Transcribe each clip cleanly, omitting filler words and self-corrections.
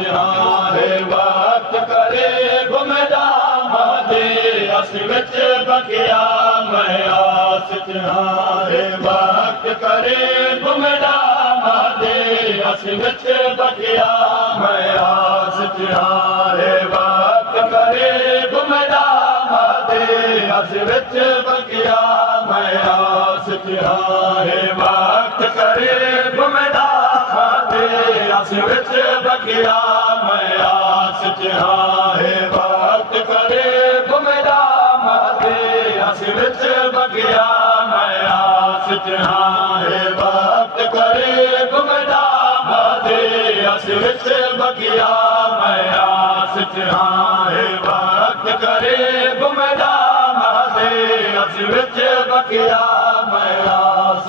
है वक्त करे घुमदा महदी अस विच बगिया मैं आस है वक्त करे घुमदा महदी अस विच बगिया मैं आस है वक्त करे घुमदा महदी अस विच बगिया मैं आस है वक्त करे घुमदा अस विच बगिया मैं आस है वक्त करे घुमदा महदी अस विच बगिया मैं आस है वक्त करे घुमदा महदी अस विच बगिया मैं आस है वक्त करे घुमदा महदी अस विच बगिया मैं आस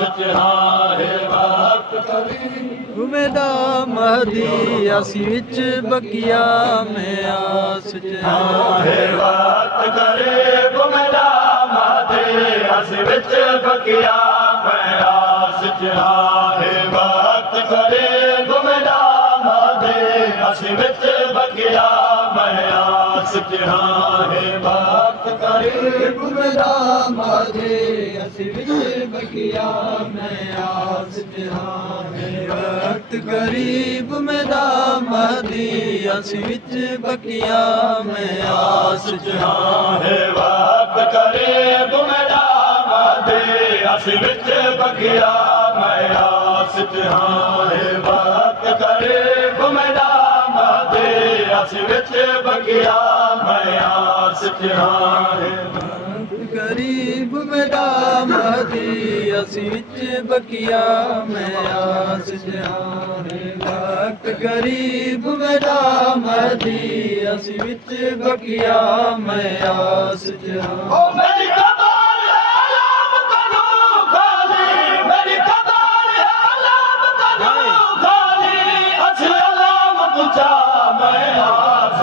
है वक्त करे घुमदा महदी अस विच बगिया मैं आस है वक्त करे घुमदा महदी अस विच बगिया मैं आस है वक्त करे घुमदा महदी अस विच बगिया मैं आस है वक्त करे घुमदा महदी अस विच बगिया मैं आस है वक्त करीब मेरा महदी अस विच बगिया मैं आस है वक्त करे घुमदा महदी अस विच बगिया मैं आस है वक्त करे घुमदा महदी अस विच बगिया मैं आस है करीब मेरा महदी अस विच बगिया मैं आस वक्त करीब मेरा महदी अस विच बगिया मैं आस मेरी कबर है अलाम कनो खाली मेरी कबर है अलाम कनो खाली अस अलाम पूछा मैं आस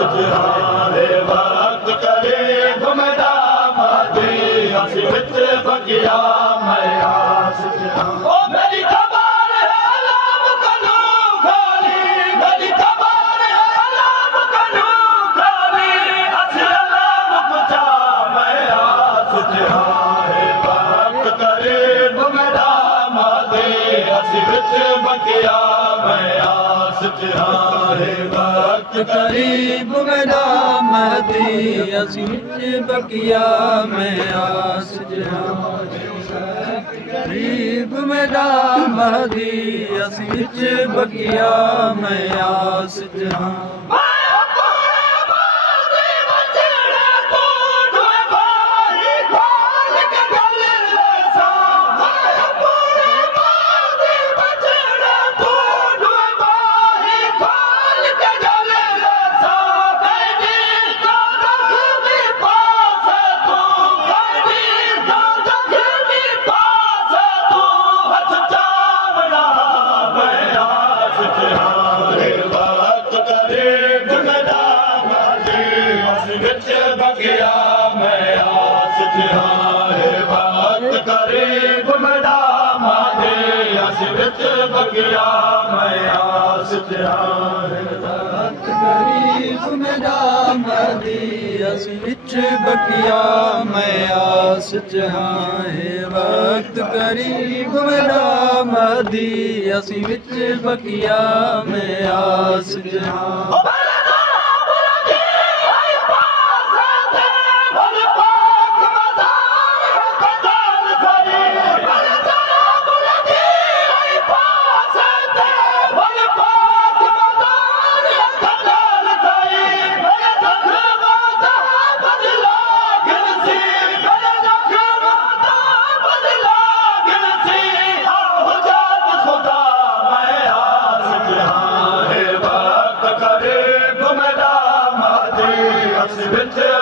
है वक्त करे घुमदा महदी अस विच बगिया मैं आस मेरी कबर है अलाम कनो खाली मेरी कबर है अलाम कनो खाली अस अलाम पूछा मैं आस है वक्त करे घुमदा महदी अस विच बगिया मैं आस है वक्त करीब मेरा महदी अस विच बगिया मैं आस करीब मेरा महदी अस विच बगिया मैं आस बगिया मैं आस है वक्त करे घुमदा महदी अस विच बगिया मैं आस करीब मेरा महदी अस विच बगिया मैं आस है वक्त करीब मेरा महदी अस विच बगिया मैं आस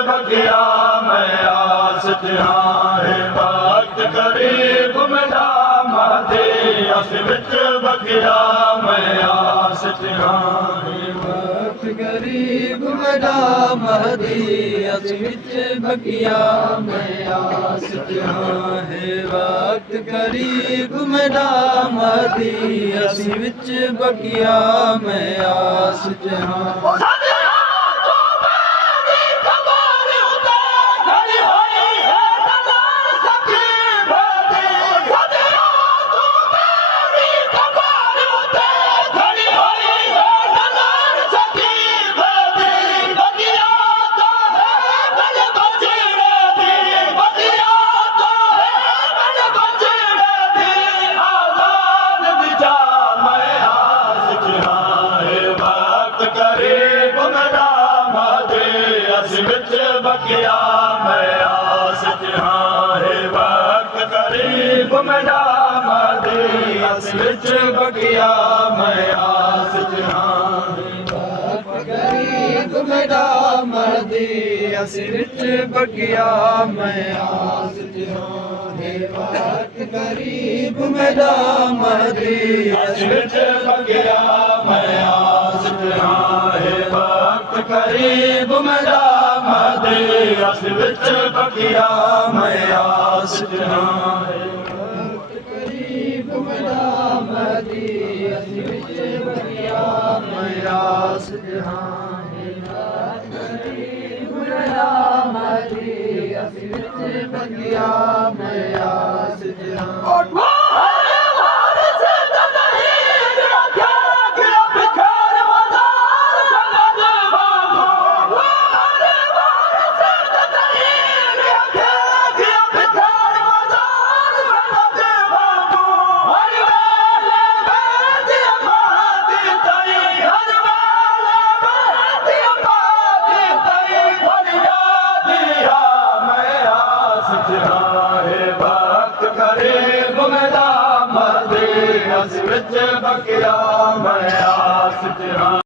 बगिया मैं आस है वक्त करे घुमदा महदी अस विच बगिया मैं आस वक्त करीब मेरा महदी अस विच बगिया मैं आस है वक्त करीब मेरा महदी अस विच बगिया मैं आस ਆਸ ਚ ਹਾਂ ਸਤਿਆ ਤੂੰ ਮੇਰੀ ਕਬਰ ਉਤੇ ਖੜੀ ਹੋਈ ਹੈ ਨਜ਼ਰ ਸਖੀ ਬਦੀ ਸਤਿਆ ਤੂੰ ਮੇਰੀ ਕਬਰ ਉਤੇ ਖੜੀ ਹੋਈ ਹੈ ਨਜ਼ਰ ਸਖੀ ਬਦੀ ਬਗਿਆ ਤਾਂ ਹੈ ਬਲ ਬਚੜੇ ਦੀ ਬਗਿਆ ਤਾਂ ਹੈ ਬਲ ਬਚੜੇ ਦੀ ਆਜ਼ਾਦ ਵਿਚਾ ਮੈਂ ਆਸ ਚ ਹਾਂ ਹੈ ਵਕਤ ਕਰੀਬ ਮੇਰਾ ਮਹਦੇ ਅਸ ਵਿੱਚ ਬਕਿਆ ਮੈਂ ਆਸ ਚ ਹਾਂ ਹੈ ਵਕਤ ਕਰੀਬ ਮੇਰਾ ਮਹਦੇ ਅਸ ਵਿੱਚ ਬਕਿਆ ਮੈਂ ਆਸ ਚ ਹਾਂ ਗਰੀਬ ਮੇਰਾ ਮਹਦੀ ਅਸ ਵਿੱਚ ਬਗਿਆ ਮੈਂ ਆਸ ਚ ਹਾਂ ਹੈ ਵਕਤ ਗਰੀਬ ਮੇਰਾ ਮਹਦੀ ਅਸ ਵਿੱਚ ਬਕਿਆ ਮੈਂ ਆਸ ਚ ਹਾਂ ਹੈ ਵਕਤ ਕਰੀਬ ਮੇਰਾ ਮਹਦੇ ਅਸ ਵਿੱਚ ਬਕਿਆ ਮੈਂ ਆਸ ਚ ਹਾਂ ਹੈ ਗਰੀਬ ਮੇਰਾ ਮਹਦੀ ਅਸ ਵਿੱਚ ਬਗਿਆ ਮੈਂ ਆਸ ਚ ਹਾਂ